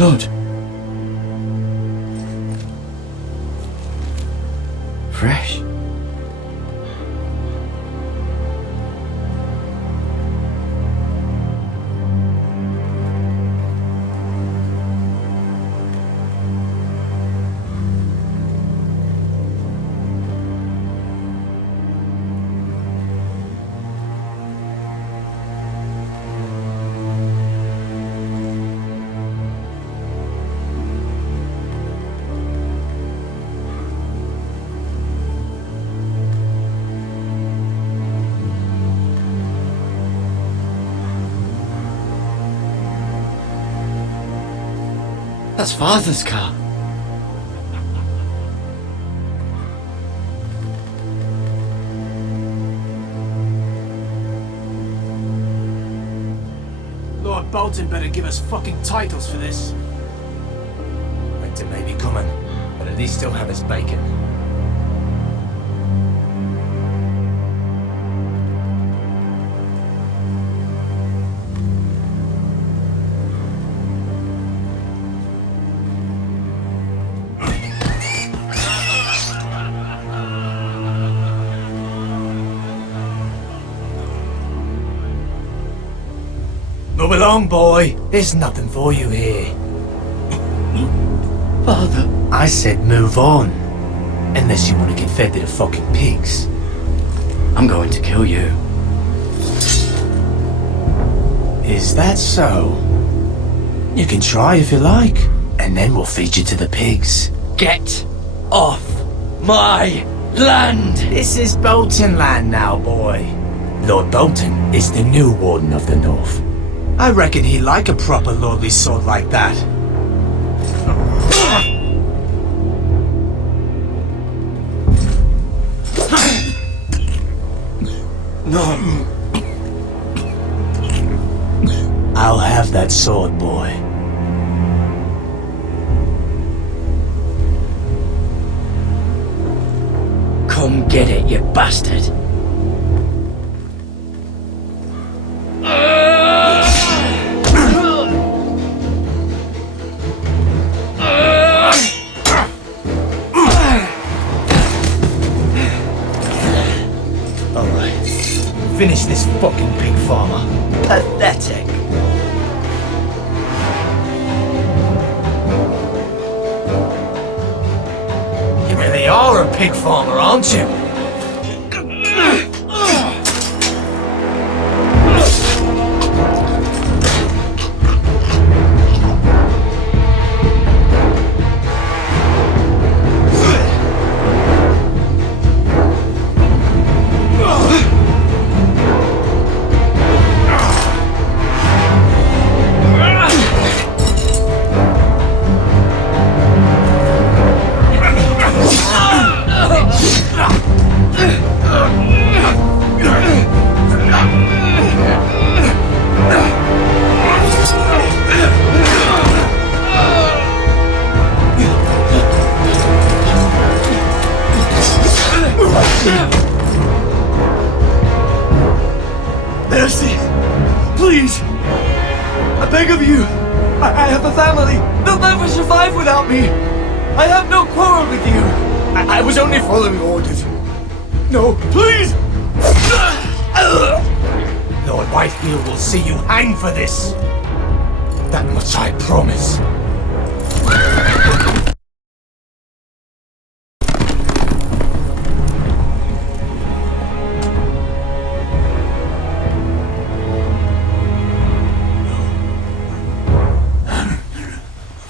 Blood. Fresh. That's Father's car. Lord Bolton better give us fucking titles for this. Winter may be coming, but at least he'll have his bacon. Move along, boy. There's nothing for you here. Father. I said move on. Unless you want to get fed to the fucking pigs. I'm going to kill you. Is that so? You can try if you like. And then we'll feed you to the pigs. Get off my land! This is Bolton land now, boy. Lord Bolton is the new Warden of the North. I reckon he'd like a proper lordly sword like that. No. I'll have that sword, boy. Come get it, you bastard. Alright. Finish this fucking pig farmer. Pathetic. You really are a pig farmer, aren't you? Mercy! Please! I beg of you! I have a family! They'll never survive without me! I have no quarrel with you! I was only following orders. No, please! Lord Whitehill will see you hang for this. That much I promise.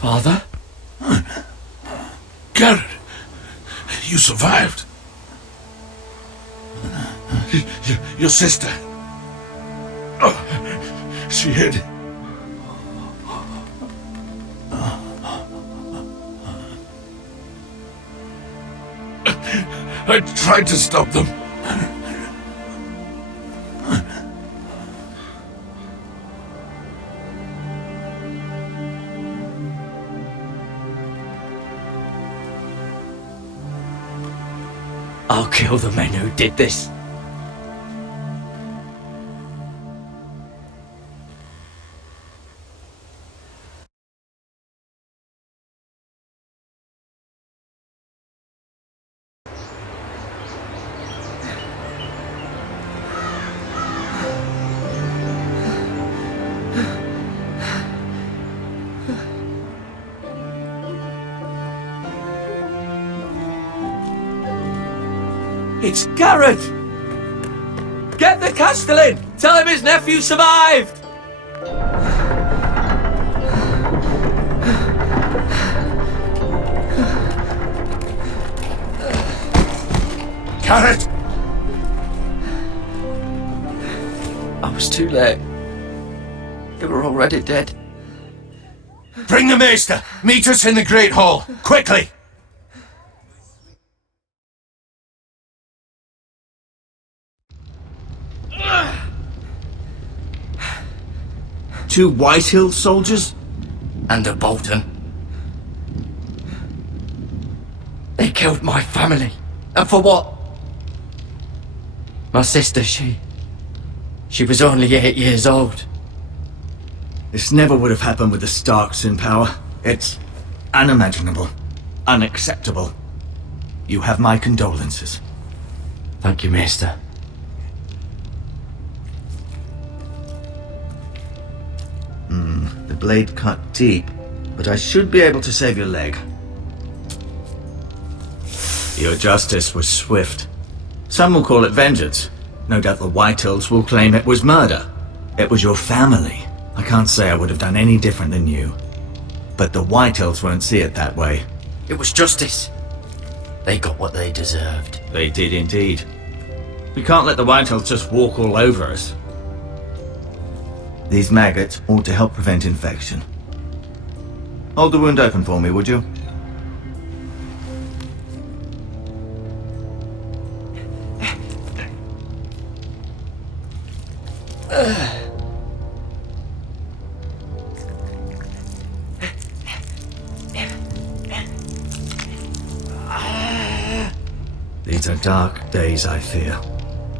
Father? Gared, you survived. Your sister. Oh, she hid. I tried to stop them. I'll kill the men who did this. It's Gared! Get the Castellan! Tell him his nephew survived! Gared! I was too late. They were already dead. Bring the Maester! Meet us in the Great Hall! Quickly! Two Whitehill soldiers? And a Bolton. They killed my family. And for what? My sister, she was only 8 years old. This never would have happened with the Starks in power. It's unimaginable. Unacceptable. You have my condolences. Thank you, Maester. The blade cut deep, but I should be able to save your leg. Your justice was swift. Some will call it vengeance. No doubt the Whitehills will claim it was murder. It was your family. I can't say I would have done any different than you. But the Whitehills won't see it that way. It was justice. They got what they deserved. They did indeed. We can't let the Whitehills just walk all over us. These maggots ought to help prevent infection. Hold the wound open for me, would you? These are dark days, I fear.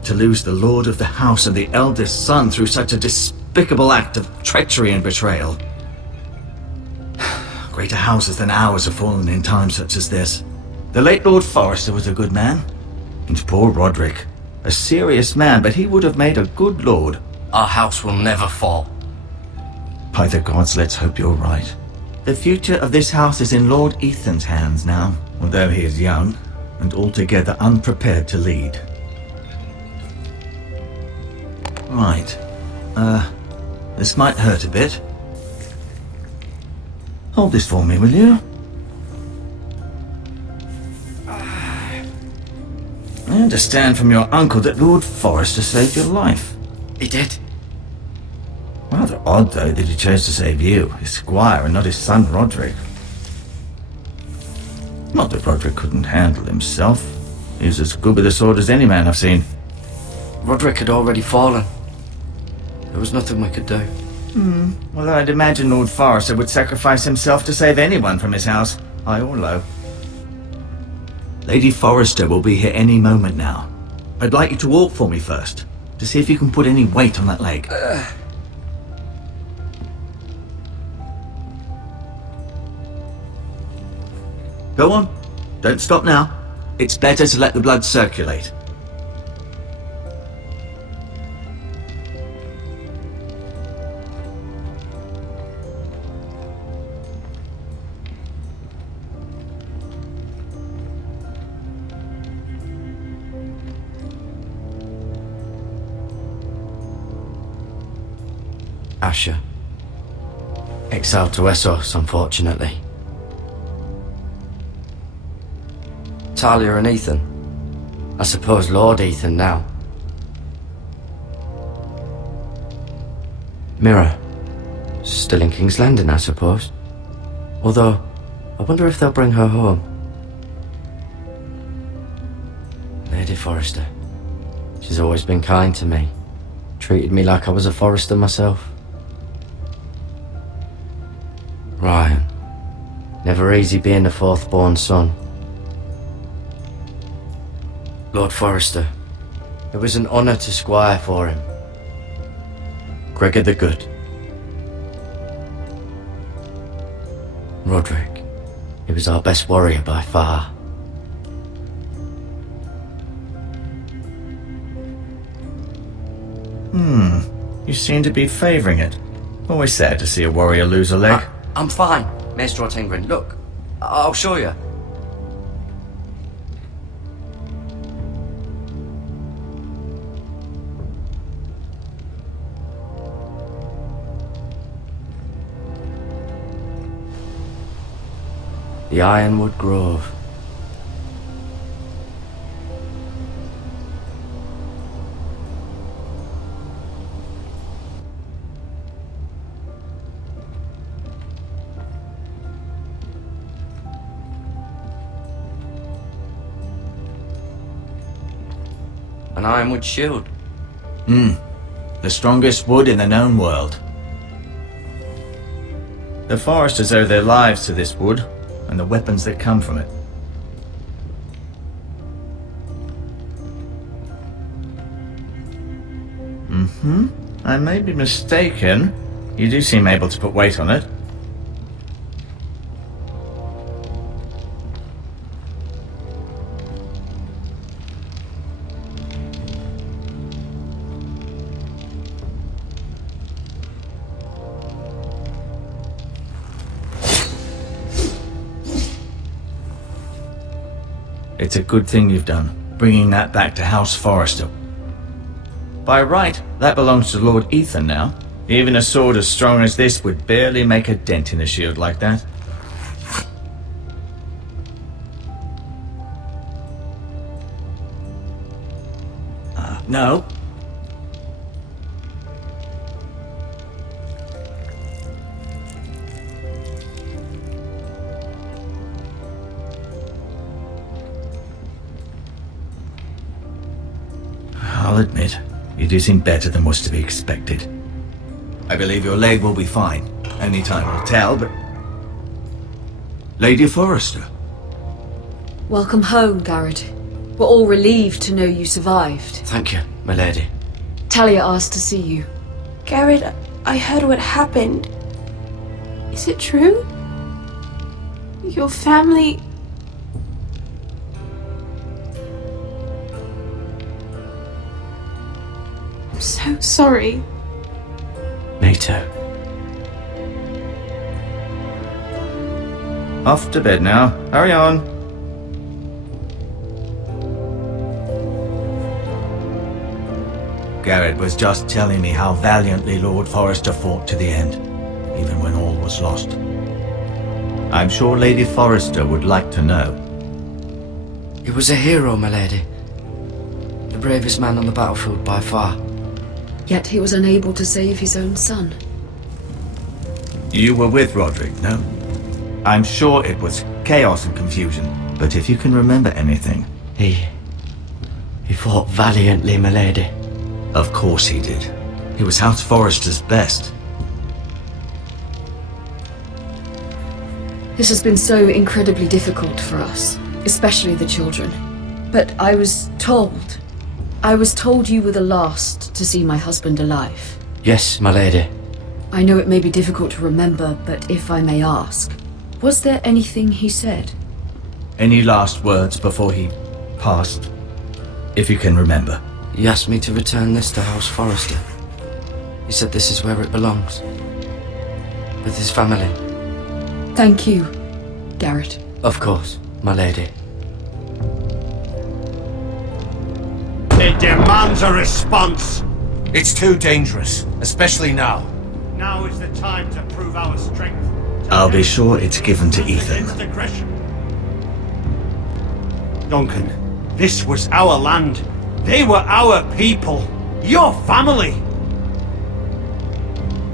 To lose the lord of the house and the eldest son through such a despicable act of treachery and betrayal. Greater houses than ours have fallen in times such as this. The late Lord Forrester was a good man. And poor Roderick. A serious man, but he would have made a good lord. Our house will never fall. By the gods, let's hope you're right. The future of this house is in Lord Ethan's hands now, although he is young and altogether unprepared to lead. Right. This might hurt a bit. Hold this for me, will you? I understand from your uncle that Lord Forrester saved your life. He did. Rather odd, though, that he chose to save you, his squire, and not his son Roderick. Not that Roderick couldn't handle himself. He was as good with a sword as any man I've seen. Roderick had already fallen. There was nothing we could do. Well, I'd imagine Lord Forrester would sacrifice himself to save anyone from his house, high or low. Lady Forrester will be here any moment now. I'd like you to walk for me first, to see if you can put any weight on that leg. Go on. Don't stop now. It's better to let the blood circulate. Asher. Exiled to Essos, unfortunately. Talia and Ethan. I suppose Lord Ethan now. Mira. Still in King's Landing, I suppose. Although, I wonder if they'll bring her home. Lady Forrester. She's always been kind to me. Treated me like I was a Forrester myself. Ryan. Never easy being the fourth-born son. Lord Forrester. It was an honour to squire for him. Gregor the Good. Roderick. He was our best warrior by far. You seem to be favouring it. Always sad to see a warrior lose a leg. I'm fine, Maester Ortingren. Look, I'll show you. The Ironwood Grove. An ironwood shield. The strongest wood in the known world. The foresters owe their lives to this wood, and the weapons that come from it. I may be mistaken. You do seem able to put weight on it. It's a good thing you've done, bringing that back to House Forrester. By right, that belongs to Lord Ethan now. Even a sword as strong as this would barely make a dent in a shield like that. No. I'll admit, you do seem better than was to be expected. I believe your leg will be fine. Only time will tell, but... Lady Forrester. Welcome home, Gared. We're all relieved to know you survived. Thank you, my lady. Talia asked to see you. Gared, I heard what happened. Is it true? Your family... I'm so sorry. Me too. Off to bed now. Hurry on. Gared was just telling me how valiantly Lord Forrester fought to the end, even when all was lost. I'm sure Lady Forrester would like to know. He was a hero, my lady. The bravest man on the battlefield by far. Yet he was unable to save his own son. You were with Roderick, no? I'm sure it was chaos and confusion, but if you can remember anything... He fought valiantly, my lady. Of course he did. He was House Forrester's best. This has been so incredibly difficult for us, especially the children. But I was told you were the last to see my husband alive. Yes, my lady. I know it may be difficult to remember, but if I may ask, was there anything he said? Any last words before he passed? If you can remember. He asked me to return this to House Forrester. He said this is where it belongs. With his family. Thank you, Gared. Of course, my lady. It demands a response. It's too dangerous, especially now. Now is the time to prove our strength. I'll be sure it's given to Ethan. Against aggression. Duncan, this was our land. They were our people. Your family.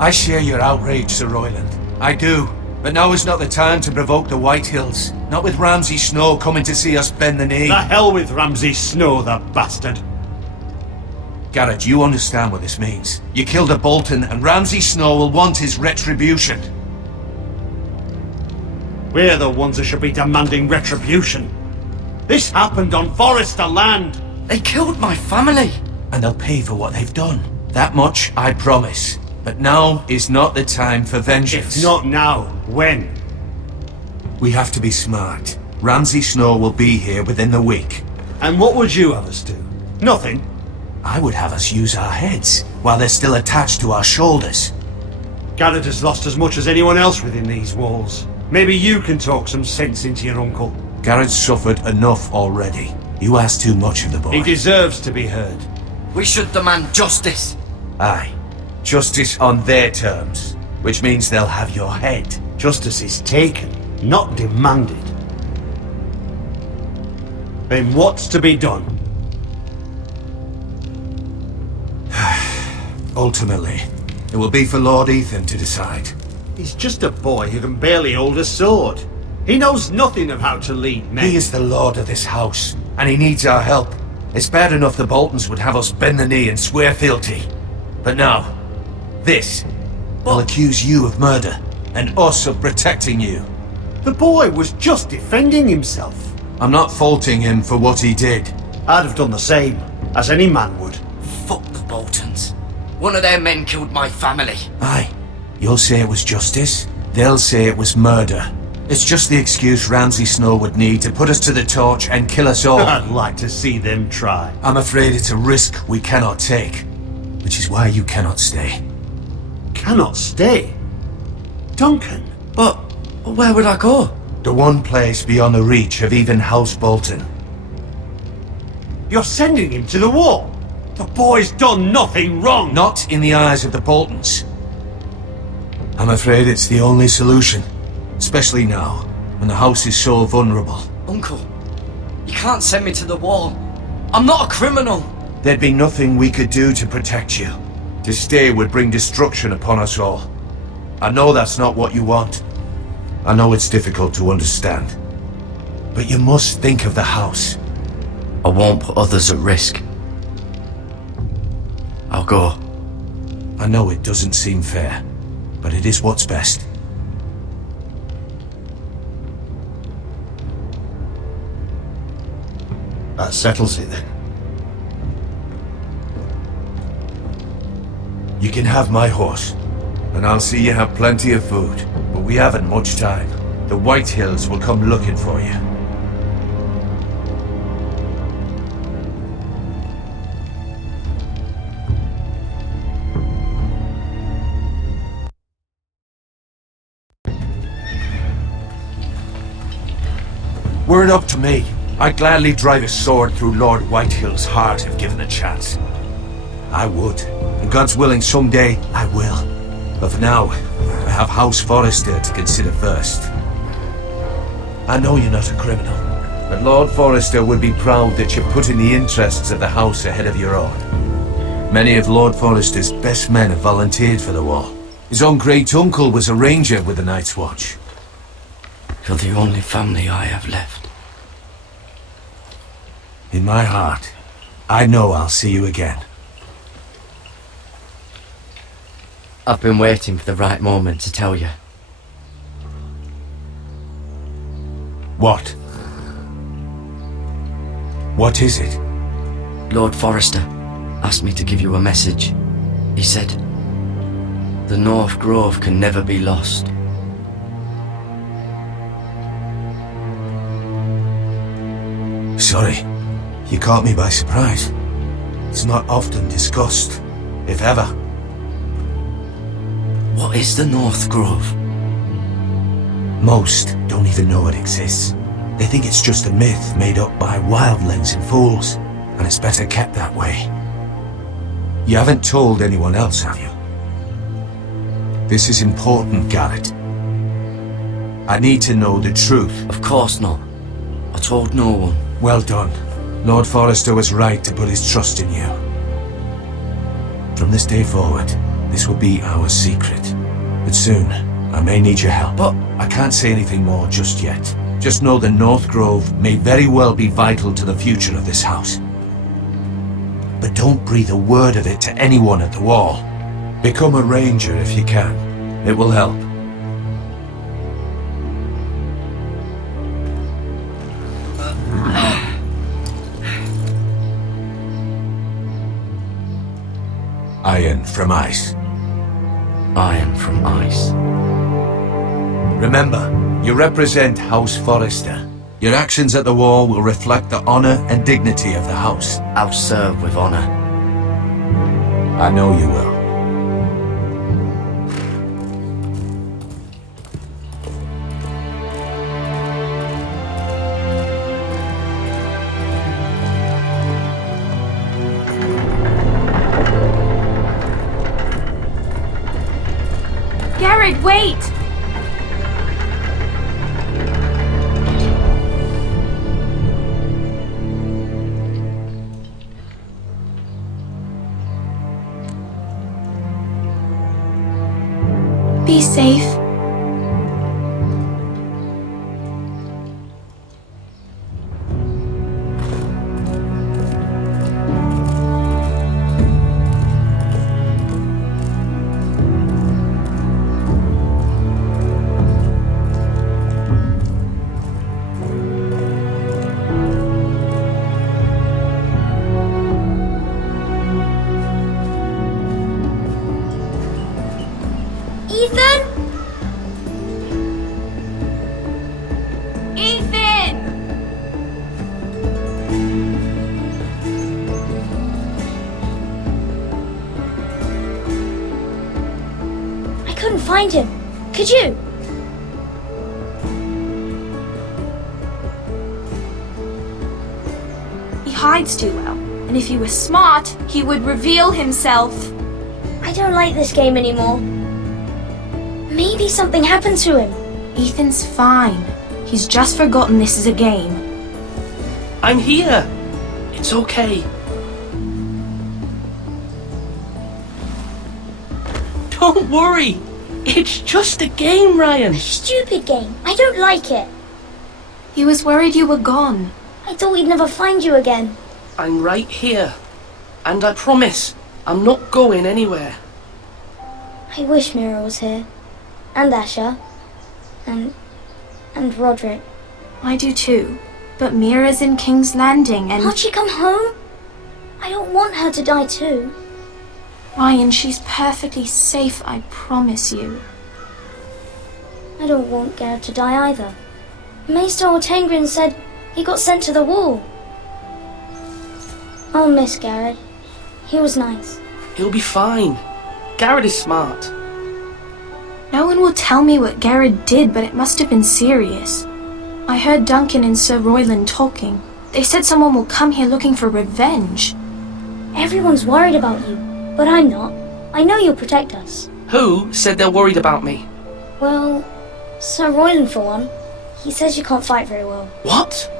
I share your outrage, Sir Royland. I do. But now is not the time to provoke the Whitehills. Not with Ramsay Snow coming to see us bend the knee. The hell with Ramsay Snow, the bastard. Gared, you understand what this means. You killed a Bolton, and Ramsay Snow will want his retribution. We're the ones that should be demanding retribution. This happened on Forrester land. They killed my family! And they'll pay for what they've done. That much, I promise. But now is not the time for vengeance. If not now, when? We have to be smart. Ramsay Snow will be here within the week. And what would you have us do? Nothing. I would have us use our heads, while they're still attached to our shoulders. Gared has lost as much as anyone else within these walls. Maybe you can talk some sense into your uncle. Gared's suffered enough already. You ask too much of the boy. He deserves to be heard. We should demand justice! Aye. Justice on their terms. Which means they'll have your head. Justice is taken, not demanded. Then what's to be done? Ultimately, it will be for Lord Ethan to decide. He's just a boy who can barely hold a sword. He knows nothing of how to lead men. He is the lord of this house, and he needs our help. It's bad enough the Boltons would have us bend the knee and swear fealty. But now, this will accuse you of murder, and us of protecting you. The boy was just defending himself. I'm not faulting him for what he did. I'd have done the same, as any man would. Fuck the Boltons. One of their men killed my family. Aye, you'll say it was justice, they'll say it was murder. It's just the excuse Ramsay Snow would need to put us to the torch and kill us all. I'd like to see them try. I'm afraid it's a risk we cannot take, which is why you cannot stay. Cannot stay? Duncan? But where would I go? The one place beyond the reach of even House Bolton. You're sending him to the war? The boy's done nothing wrong! Not in the eyes of the Boltons. I'm afraid it's the only solution. Especially now, when the house is so vulnerable. Uncle, you can't send me to the wall. I'm not a criminal. There'd be nothing we could do to protect you. To stay would bring destruction upon us all. I know that's not what you want. I know it's difficult to understand. But you must think of the house. I won't put others at risk. I'll go. I know it doesn't seem fair, but it is what's best. That settles it then. You can have my horse, and I'll see you have plenty of food, but we haven't much time. The White Hills will come looking for you. Were it up to me, I'd gladly drive a sword through Lord Whitehill's heart if given a chance. I would, and God's willing someday I will. But for now, I have House Forrester to consider first. I know you're not a criminal, but Lord Forrester would be proud that you're putting the interests of the house ahead of your own. Many of Lord Forrester's best men have volunteered for the war. His own great uncle was a ranger with the Night's Watch. You're the only family I have left. In my heart, I know I'll see you again. I've been waiting for the right moment to tell you. What? What is it? Lord Forrester asked me to give you a message. He said, the North Grove can never be lost. Sorry, you caught me by surprise. It's not often discussed, if ever. What is the North Grove? Most don't even know it exists. They think it's just a myth made up by wildlings and fools, and it's better kept that way. You haven't told anyone else, have you? This is important, Gared. I need to know the truth. Of course not. I told no one. Well done. Lord Forrester was right to put his trust in you. From this day forward, this will be our secret. But soon, I may need your help. But I can't say anything more just yet. Just know the North Grove may very well be vital to the future of this house. But don't breathe a word of it to anyone at the wall. Become a ranger if you can. It will help. Iron from ice. Iron from ice. Remember, you represent House Forrester. Your actions at the war will reflect the honor and dignity of the house. I'll serve with honor. I know you will. Gared, wait! Be safe. Ethan? Ethan! I couldn't find him. Could you? He hides too well, and if he were smart, he would reveal himself. I don't like this game anymore. Maybe something happened to him. Ethan's fine. He's just forgotten this is a game. I'm here. It's okay. Don't worry. It's just a game, Ryan. Stupid game. I don't like it. He was worried you were gone. I thought we'd never find you again. I'm right here. And I promise, I'm not going anywhere. I wish Mira was here. And Asher. And Roderick. I do too. But Mira's in King's Landing and... Can't she come home? I don't want her to die too. Ryan, she's perfectly safe, I promise you. I don't want Gared to die either. Maester Ortengrin said he got sent to the wall. I'll miss Gared. He was nice. He'll be fine. Gared is smart. No one will tell me what Gared did, but it must have been serious. I heard Duncan and Sir Royland talking. They said someone will come here looking for revenge. Everyone's worried about you, but I'm not. I know you'll protect us. Who said they're worried about me? Well, Sir Royland for one. He says you can't fight very well. What?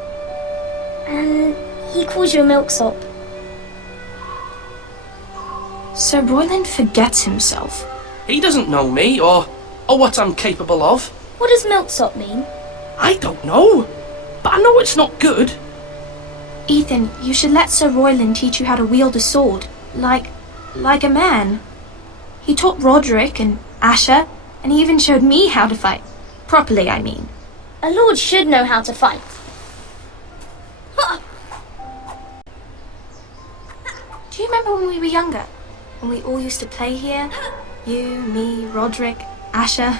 And he calls you a milksop. Sir Royland forgets himself. He doesn't know me or what I'm capable of. What does milksop mean? I don't know. But I know it's not good. Ethan, you should let Sir Royland teach you how to wield a sword. Like a man. He taught Roderick and Asher, and he even showed me how to fight. Properly, I mean. A lord should know how to fight. Do you remember when we were younger? When we all used to play here? You, me, Roderick, Asher.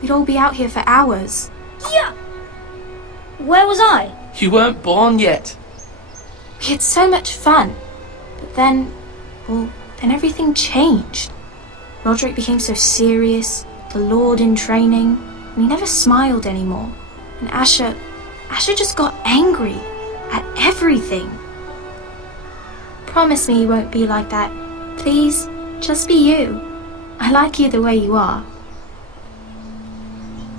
We'd all be out here for hours. Yeah. Where was I? You weren't born yet. We had so much fun. But then everything changed. Roderick became so serious, the Lord in training, and he never smiled anymore. And Asher just got angry at everything. Promise me you won't be like that. Please, just be you. I like you the way you are.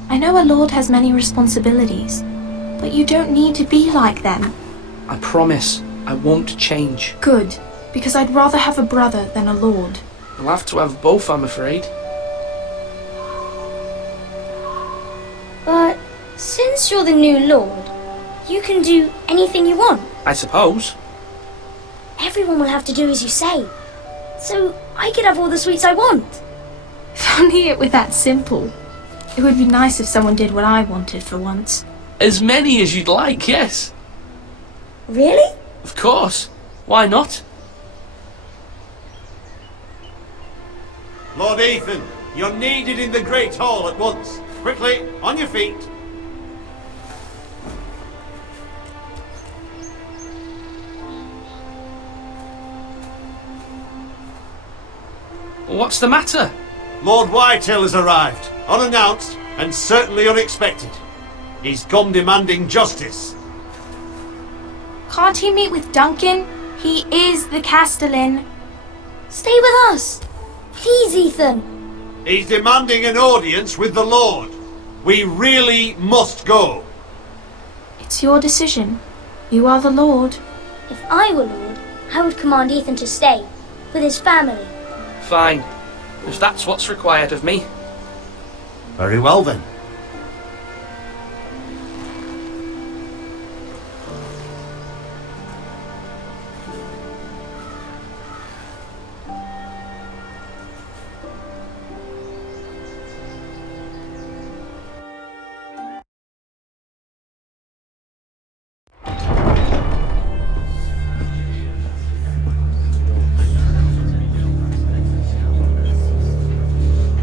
I know a lord has many responsibilities, but you don't need to be like them. I promise I won't change. Good, because I'd rather have a brother than a lord. You'll have to have both, I'm afraid. But since you're the new lord, you can do anything you want. I suppose. Everyone will have to do as you say. So I could have all the sweets I want. If only it were that simple. It would be nice if someone did what I wanted for once. As many as you'd like, yes. Really? Of course. Why not? Lord Ethan, you're needed in the Great Hall at once. Quickly, on your feet. What's the matter? Lord Whitehill has arrived, unannounced and certainly unexpected. He's come demanding justice. Can't he meet with Duncan? He is the Castellan. Stay with us. Please, Ethan. He's demanding an audience with the Lord. We really must go. It's your decision. You are the Lord. If I were lord, I would command Ethan to stay with his family. Fine. If that's what's required of me. Very well then.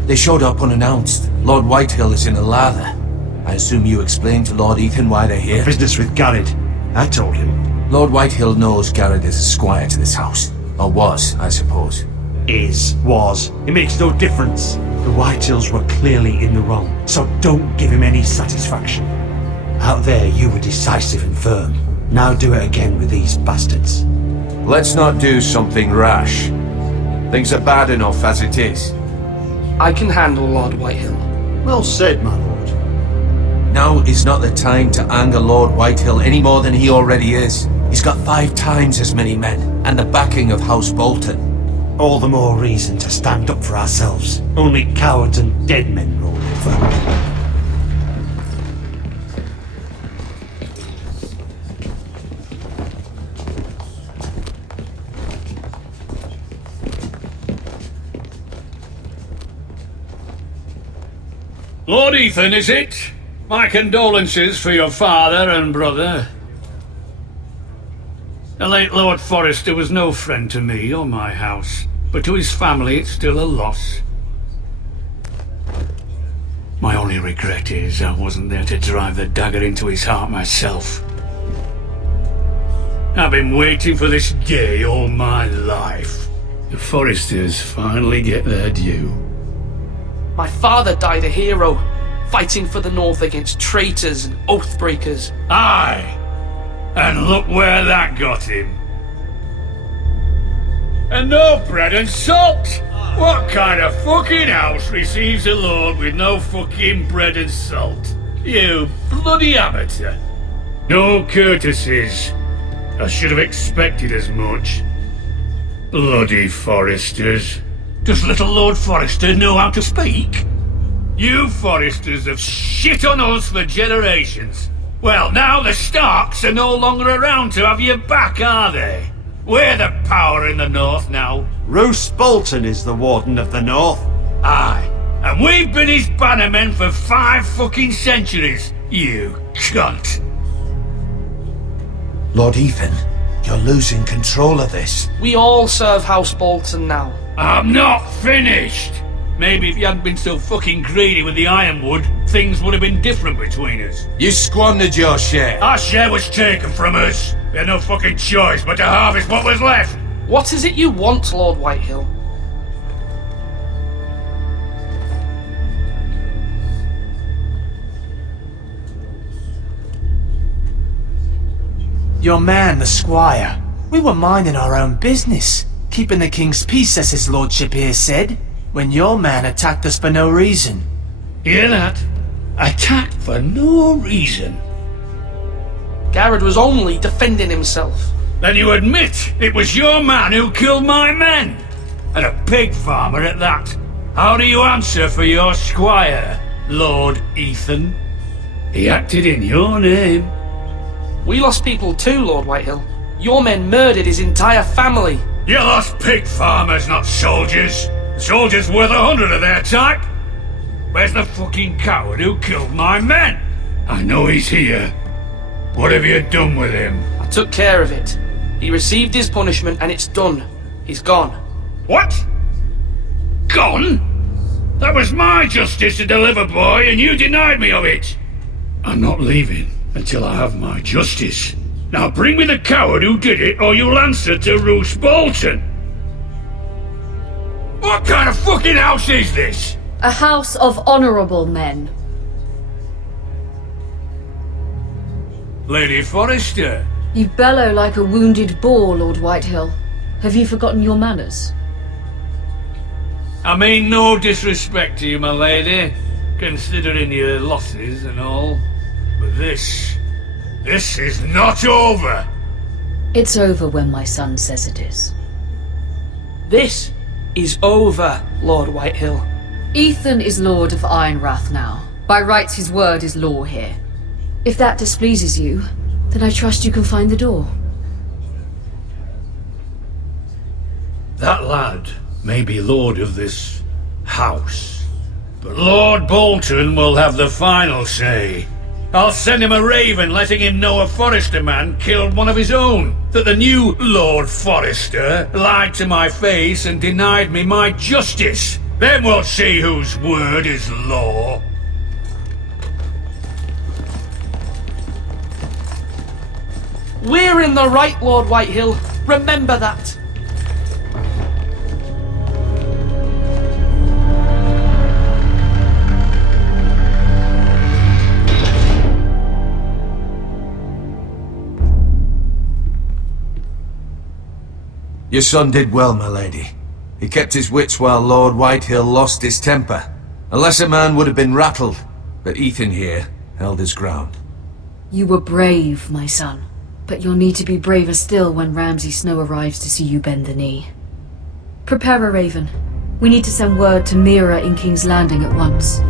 They showed up unannounced. Lord Whitehill is in a lather. I assume you explained to Lord Ethan why they're here? Business with Gared. I told him. Lord Whitehill knows Gared is a squire to this house. Or was, I suppose. Was. It makes no difference. The Whitehills were clearly in the wrong, so don't give him any satisfaction. Out there you were decisive and firm. Now do it again with these bastards. Let's not do something rash. Things are bad enough as it is. I can handle Lord Whitehill. Well said, my lord. Now is not the time to anger Lord Whitehill any more than he already is. He's got 5 times as many men, and the backing of House Bolton. All the more reason to stand up for ourselves. Only cowards and dead men roll over. Lord Ethan, is it? My condolences for your father and brother. The late Lord Forrester was no friend to me or my house, but to his family it's still a loss. My only regret is I wasn't there to drive the dagger into his heart myself. I've been waiting for this day all my life. The Forresters finally get their due. My father died a hero, fighting for the North against traitors and oathbreakers. Aye! And look where that got him. And no bread and salt! What kind of fucking house receives a lord with no fucking bread and salt? You bloody amateur. No courtesies. I should have expected as much. Bloody Forresters. Does little Lord Forrester know how to speak? You Forresters have shit on us for generations. Well, now the Starks are no longer around to have your back, are they? We're the power in the North now. Roose Bolton is the Warden of the North. Aye. And we've been his bannermen for 5 fucking centuries, you cunt. Lord Ethan, you're losing control of this. We all serve House Bolton now. I'm not finished! Maybe if you hadn't been so fucking greedy with the ironwood, things would have been different between us. You squandered your share. Our share was taken from us. We had no fucking choice but to harvest what was left. What is it you want, Lord Whitehill? Your man, the squire. We were minding our own business, keeping the king's peace, as his lordship here said, when your man attacked us for no reason. Hear that? Attacked for no reason. Gared was only defending himself. Then you admit it was your man who killed my men? And a pig farmer at that. How do you answer for your squire, Lord Ethan? He acted in your name. We lost people too, Lord Whitehill. Your men murdered his entire family. You lost pig farmers, not soldiers. Soldiers worth 100 of their type. Where's the fucking coward who killed my men? I know he's here. What have you done with him? I took care of it. He received his punishment and it's done. He's gone. What? Gone? That was my justice to deliver, boy, and you denied me of it. I'm not leaving until I have my justice. Now bring me the coward who did it, or you'll answer to Roose Bolton. What kind of fucking house is this? A house of honourable men. Lady Forrester. You bellow like a wounded boar, Lord Whitehill. Have you forgotten your manners? I mean no disrespect to you, my lady, considering your losses and all. But this is not over. It's over when my son says it is. This is over, Lord Whitehill. Ethan is Lord of Ironrath now. By rights, his word is law here. If that displeases you, then I trust you can find the door. That lad may be lord of this house, but Lord Bolton will have the final say. I'll send him a raven letting him know a Forrester man killed one of his own, that the new Lord Forrester lied to my face and denied me my justice. Then we'll see whose word is law. We're in the right, Lord Whitehill. Remember that. Your son did well, my lady. He kept his wits while Lord Whitehill lost his temper. A lesser man would have been rattled, but Ethan here held his ground. You were brave, my son. But you'll need to be braver still when Ramsay Snow arrives to see you bend the knee. Prepare a raven. We need to send word to Mira in King's Landing at once.